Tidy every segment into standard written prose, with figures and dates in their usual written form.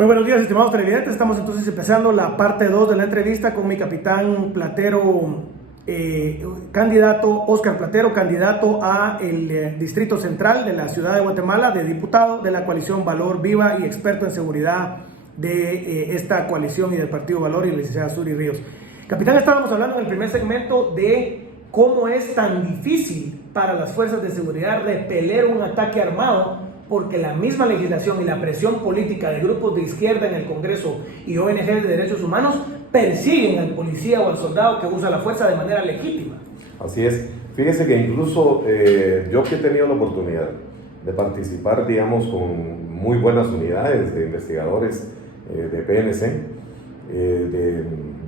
Muy buenos días, estimados televidentes. Estamos entonces empezando la parte 2 de la entrevista con mi capitán Platero, candidato Oscar Platero, candidato a el Distrito Central de la Ciudad de Guatemala, de diputado de la coalición Valor Viva y experto en seguridad de esta coalición y del Partido Valor, y la licenciada Suri Ríos. Capitán, estábamos hablando en el primer segmento de cómo es tan difícil para las fuerzas de seguridad repeler un ataque armado, porque la misma legislación y la presión política de grupos de izquierda en el Congreso y ONG de derechos humanos persiguen al policía o al soldado que usa la fuerza de manera legítima. Así es. Fíjese que incluso yo que he tenido la oportunidad de participar, digamos, con muy buenas unidades de investigadores de PNC,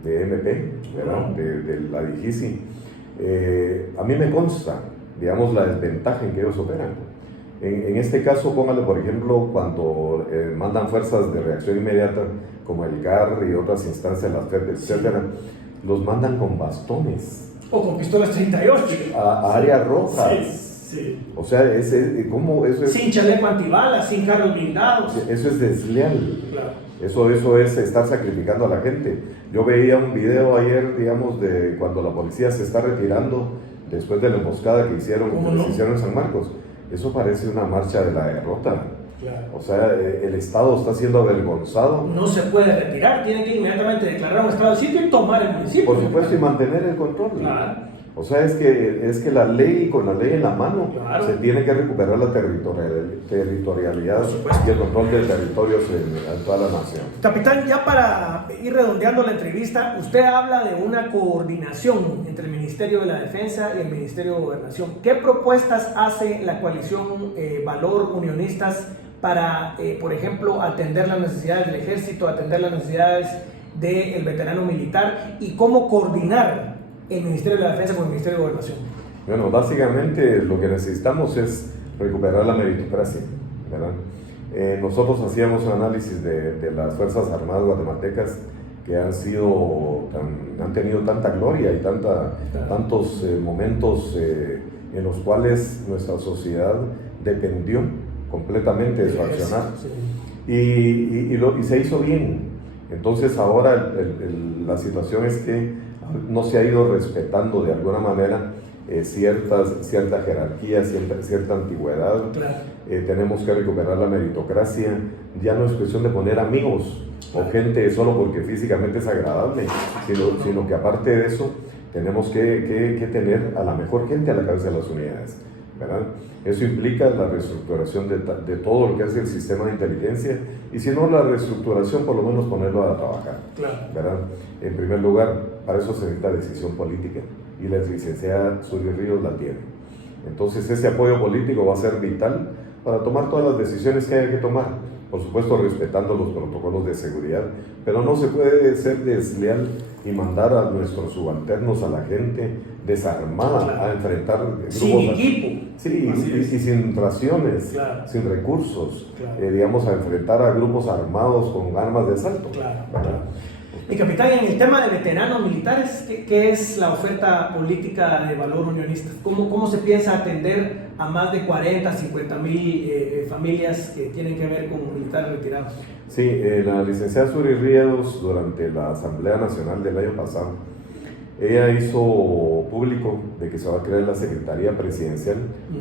de MP, ¿verdad? De la DIGICI, a mí me consta, digamos, la desventaja en que ellos operan. En este caso, póngale, por ejemplo, cuando mandan fuerzas de reacción inmediata, como el GAR y otras instancias, las FED, etcétera, los mandan con bastones. O con pistolas 38. A áreas rojas. Sí. O sea, ¿cómo eso es? Sin chaleco antibalas, sin carros blindados. Eso es desleal. Claro. Eso es estar sacrificando a la gente. Yo veía un video ayer, digamos, de cuando la policía se está retirando después de la emboscada que hicieron en San Marcos. Eso parece una marcha de la derrota. Claro. O sea, el Estado está siendo avergonzado. No se puede retirar, tiene que inmediatamente declarar un estado de sitio y tomar el municipio. Por supuesto, y mantener el control. Claro. O sea, es que la ley, con la ley en la mano, claro, se tiene que recuperar la territorialidad y el control de territorios en toda la nación. Capitán, ya para ir redondeando la entrevista, usted habla de una coordinación entre el Ministerio de la Defensa y el Ministerio de Gobernación. ¿Qué propuestas hace la coalición Valor Unionistas para, por ejemplo, atender las necesidades del ejército, atender las necesidades del veterano militar, y cómo coordinar el Ministerio de la Defensa con el Ministerio de Gobernación? Bueno, básicamente lo que necesitamos es recuperar la meritocracia, ¿verdad? Nosotros hacíamos un análisis de las Fuerzas Armadas guatemaltecas que han tenido tanta gloria y tantos momentos en los cuales nuestra sociedad dependió completamente de su accionar. Y se hizo bien. Entonces ahora la situación es que no se ha ido respetando de alguna manera cierta jerarquía, cierta antigüedad. Claro. Tenemos que recuperar la meritocracia. Ya no es cuestión de poner amigos o gente solo porque físicamente es agradable, sino que aparte de eso tenemos que tener a la mejor gente a la cabeza de las unidades, ¿verdad? Eso implica la reestructuración de todo lo que hace el sistema de inteligencia, y si no la reestructuración, por lo menos ponerlo a trabajar, claro, ¿verdad? En primer lugar, para eso se necesita decisión política, y la licenciada Suri Ríos la tiene. Entonces ese apoyo político va a ser vital para tomar todas las decisiones que haya que tomar, por supuesto respetando los protocolos de seguridad, pero no se puede ser desleal y mandar a nuestros subalternos, a la gente desarmada, a enfrentar grupos sin equipo, sí, y sin raciones, claro, sin recursos, claro, digamos, a enfrentar a grupos armados con armas de asalto. Claro. Mi capitán, en el tema de veteranos militares, ¿qué es la oferta política de Valor Unionista? ¿Cómo se piensa atender a más de 40, 50 mil familias que tienen que ver con militares retirados? Sí, la licenciada Suri Ríos, durante la Asamblea Nacional del año pasado, ella hizo público de que se va a crear la Secretaría Presidencial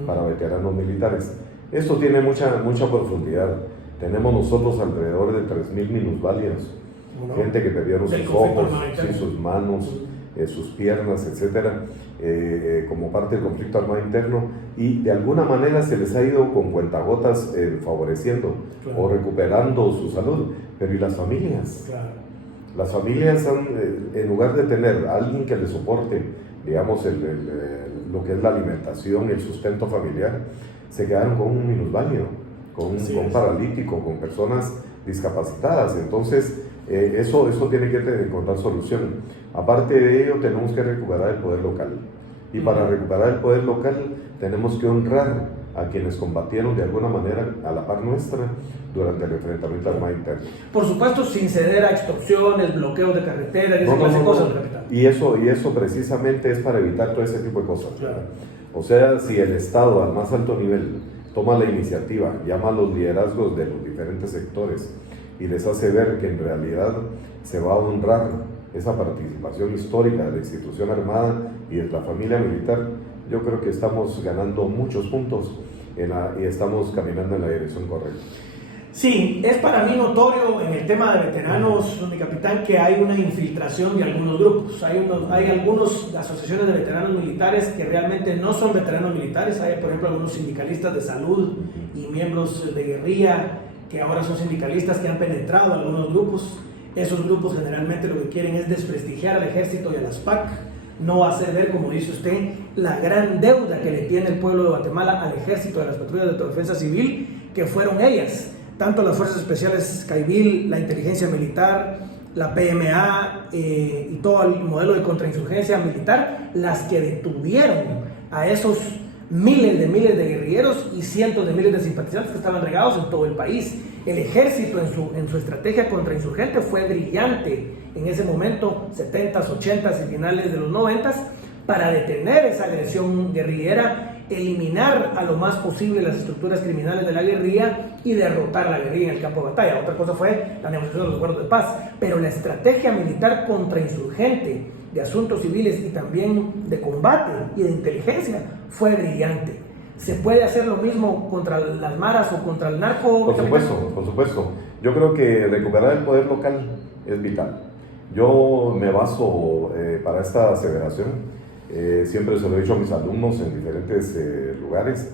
para Veteranos Militares. Esto tiene mucha profundidad. Tenemos nosotros alrededor de 3.000 minusválidos. Gente que perdieron sus ojos, sus manos, sus piernas, etcétera, como parte del conflicto armado interno, y de alguna manera se les ha ido con cuentagotas favoreciendo, claro, o recuperando su salud. Pero ¿y las familias? Claro. Las familias han, en lugar de tener a alguien que les soporte, digamos, lo que es la alimentación, el sustento familiar, se quedaron con un minusválido, con un paralítico, con personas discapacitadas. Entonces eso tiene que encontrar solución. Aparte de ello, tenemos que recuperar el poder local, y para recuperar el poder local tenemos que honrar a quienes combatieron de alguna manera a la par nuestra durante el enfrentamiento armado interno. Por supuesto, sin ceder a extorsiones, bloqueos de carreteras, esa clase de cosas, capitán. Y eso precisamente es para evitar todo ese tipo de cosas. Claro. O sea, si el Estado al más alto nivel toma la iniciativa, llama a los liderazgos de los diferentes sectores y les hace ver que en realidad se va a honrar esa participación histórica de la institución armada y de la familia militar, yo creo que estamos ganando muchos puntos y estamos caminando en la dirección correcta. Sí, es para mí notorio en el tema de veteranos, mi capitán, que hay una infiltración de algunos grupos. Hay algunas asociaciones de veteranos militares que realmente no son veteranos militares. Hay, por ejemplo, algunos sindicalistas de salud y miembros de guerrilla que ahora son sindicalistas que han penetrado algunos grupos. Esos grupos generalmente lo que quieren es desprestigiar al ejército y a las PAC, no hacer ver, como dice usted, la gran deuda que le tiene el pueblo de Guatemala al ejército de las patrullas de autodefensa civil, que fueron ellas, tanto las Fuerzas Especiales Caibil, la inteligencia militar, la PMA y todo el modelo de contrainsurgencia militar, las que detuvieron a esos miles de guerrilleros y cientos de miles de simpatizantes que estaban regados en todo el país. El ejército en su estrategia contrainsurgente fue brillante en ese momento, 70s, 80s y finales de los 90s, para detener esa agresión guerrillera, eliminar a lo más posible las estructuras criminales de la guerrilla y derrotar a la guerrilla en el campo de batalla. Otra cosa fue la negociación de los acuerdos de paz, pero la estrategia militar contrainsurgente de asuntos civiles y también de combate y de inteligencia fue brillante. ¿Se puede hacer lo mismo contra las maras o contra el narco? Por supuesto. Yo creo que recuperar el poder local es vital. Yo me baso para esta aseveración, siempre se lo he dicho a mis alumnos en diferentes lugares,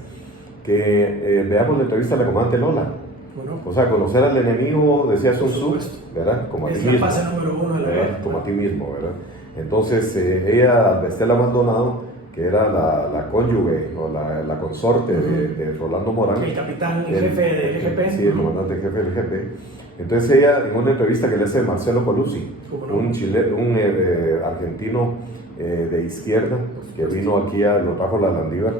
que veamos la entrevista de la comandante Lola. Bueno. O sea, conocer al enemigo, decía Sun Tzu, ¿verdad? Como a ti mismo. Es la número uno de la guerra. Como a ti mismo, ¿verdad? Entonces, ella, Estela Maldonado, que era la cónyuge o la consorte de Rolando Morán. El capitán y jefe del EGP. Sí, el comandante jefe del EGP. Entonces ella, en una entrevista que le hace Marcelo Colucci, un argentino de izquierda, que vino aquí, lo trajo la Landívar,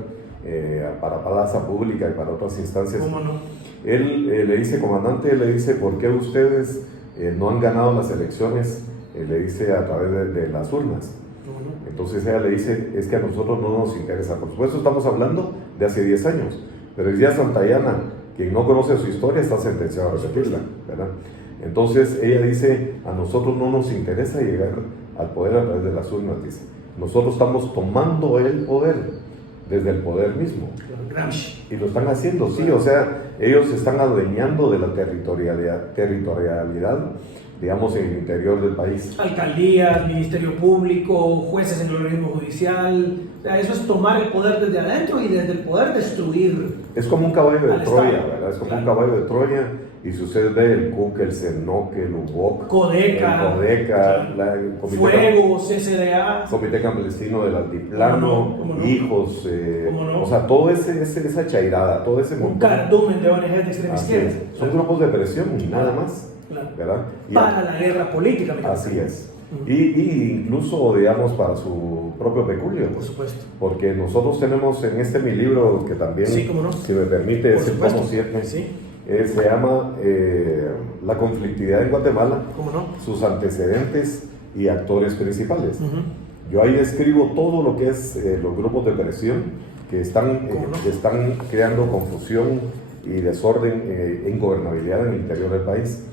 para Plaza Pública y para otras instancias. ¿Cómo no? Él le dice, comandante, le dice, ¿por qué ustedes no han ganado las elecciones? Le dice, a través de las urnas. Entonces ella le dice, es que a nosotros no nos interesa. Por supuesto estamos hablando de hace 10 años, pero el día Santayana, quien no conoce su historia, está sentenciado a repetirla, ¿verdad? Entonces ella dice, a nosotros no nos interesa llegar al poder a través de las urnas, dice. Nosotros estamos tomando el poder desde el poder mismo. Y lo están haciendo, sí, o sea, ellos se están adueñando de la territorialidad, digamos, en el interior del país. Alcaldías, Ministerio Público, jueces en el organismo judicial, o sea, eso es tomar el poder desde adentro y desde el poder destruir. Es como un caballo de Troya, Estado, ¿verdad? Es como un caballo de Troya, y si usted ve el CUC, el CENOC, el UBOC, Codeca, el Fuego, CCDA, Comité Campesino del Altiplano, ¿Cómo no? Hijos, no? o sea, todo esa chairada, todo ese un cardumen de ONG de extrema izquierda. Son grupos de presión y nada más. Claro. ¿Verdad? Para la guerra política. Así es. Y incluso, digamos, para su propio peculio. Por supuesto. Porque nosotros tenemos en mi libro, que también, sí, ¿cómo no? si me permite, es el tomo 7, sí. Se llama La conflictividad en Guatemala, ¿cómo no? Sus antecedentes y actores principales. Yo ahí describo todo lo que es los grupos de presión que están creando confusión y desorden en gobernabilidad en el interior del país.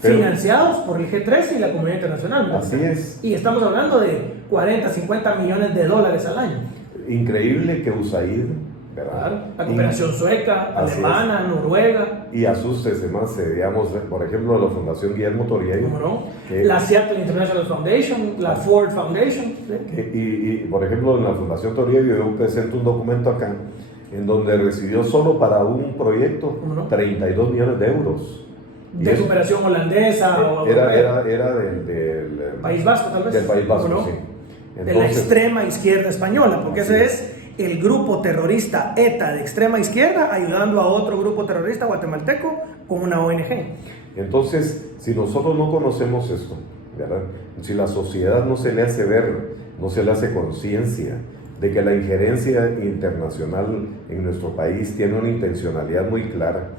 Pero, financiados por el G13 y la comunidad internacional, ¿no? Así es. Y estamos hablando de 40, 50 millones de dólares al año. Increíble que USAID, ¿verdad? La cooperación sueca, alemana, noruega. Y asústese más, digamos, por ejemplo, la Fundación Guillermo Toriello. ¿Cómo no? La Seattle International Foundation, la Ford Foundation. Y por ejemplo, en la Fundación Toriello yo presento un documento acá en donde recibió solo para un proyecto 32 millones de euros. ¿De cooperación holandesa? Era del País Vasco, tal vez. Del País Vasco, ¿no? sí. Entonces, de la extrema izquierda española, porque ese es el grupo terrorista ETA de extrema izquierda ayudando a otro grupo terrorista guatemalteco con una ONG. Entonces, si nosotros no conocemos esto, ¿verdad? Si la sociedad no se le hace ver, no se le hace conciencia de que la injerencia internacional en nuestro país tiene una intencionalidad muy clara,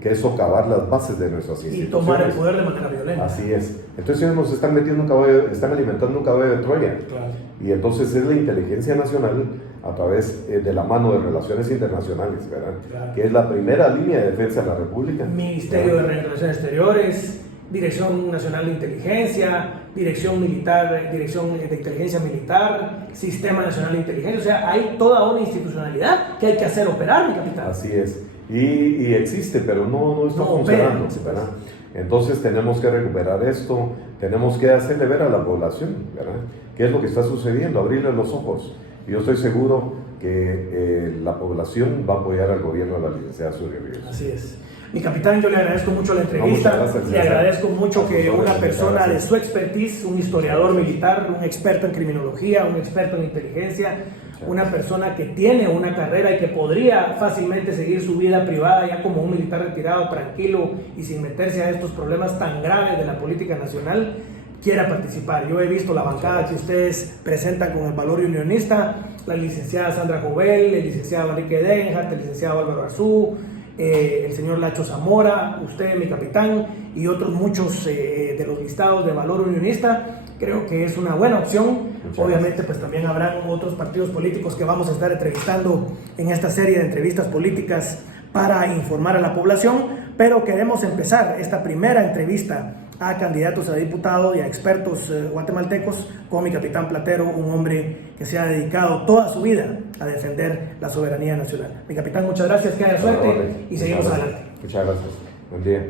que es socavar las bases de nuestras instituciones. Y tomar el poder de manera violenta. Así es. Entonces ellos nos están metiendo están alimentando un caballo de Troya. Claro. Y entonces es la inteligencia nacional a través de la mano de relaciones internacionales, ¿verdad? Claro. Que es la primera línea de defensa de la República. Ministerio de Relaciones Exteriores, Dirección Nacional de Inteligencia, Dirección Militar, Dirección de Inteligencia Militar, Sistema Nacional de Inteligencia. O sea, hay toda una institucionalidad que hay que hacer operar, mi capitán. Así es. Y existe, pero no está funcionando, ¿verdad? Entonces tenemos que recuperar esto, tenemos que hacerle ver a la población, ¿verdad?, qué es lo que está sucediendo, abrirle los ojos. Y yo estoy seguro que la población va a apoyar al gobierno de la licenciada Suri Ríos. Así es. Mi capitán, yo le agradezco mucho la entrevista, gracias, le agradezco mucho que una persona de su expertise, un historiador militar, un experto en criminología, un experto en inteligencia, una persona que tiene una carrera y que podría fácilmente seguir su vida privada ya como un militar retirado, tranquilo y sin meterse a estos problemas tan graves de la política nacional, quiera participar. Yo he visto la bancada que ustedes presentan con el valor unionista, la licenciada Sandra Jovel, el licenciado Enrique Denhart, el licenciado Álvaro Arzú, el señor Lacho Zamora, usted, mi capitán, y otros muchos de los listados de valor unionista. Creo que es una buena opción. Obviamente, pues también habrán otros partidos políticos que vamos a estar entrevistando en esta serie de entrevistas políticas para informar a la población, pero queremos empezar esta primera entrevista a candidatos a diputado y a expertos guatemaltecos con mi capitán Platero, un hombre que se ha dedicado toda su vida a defender la soberanía nacional. Mi capitán, muchas gracias, que haya suerte y seguimos adelante. Muchas gracias. Buen día.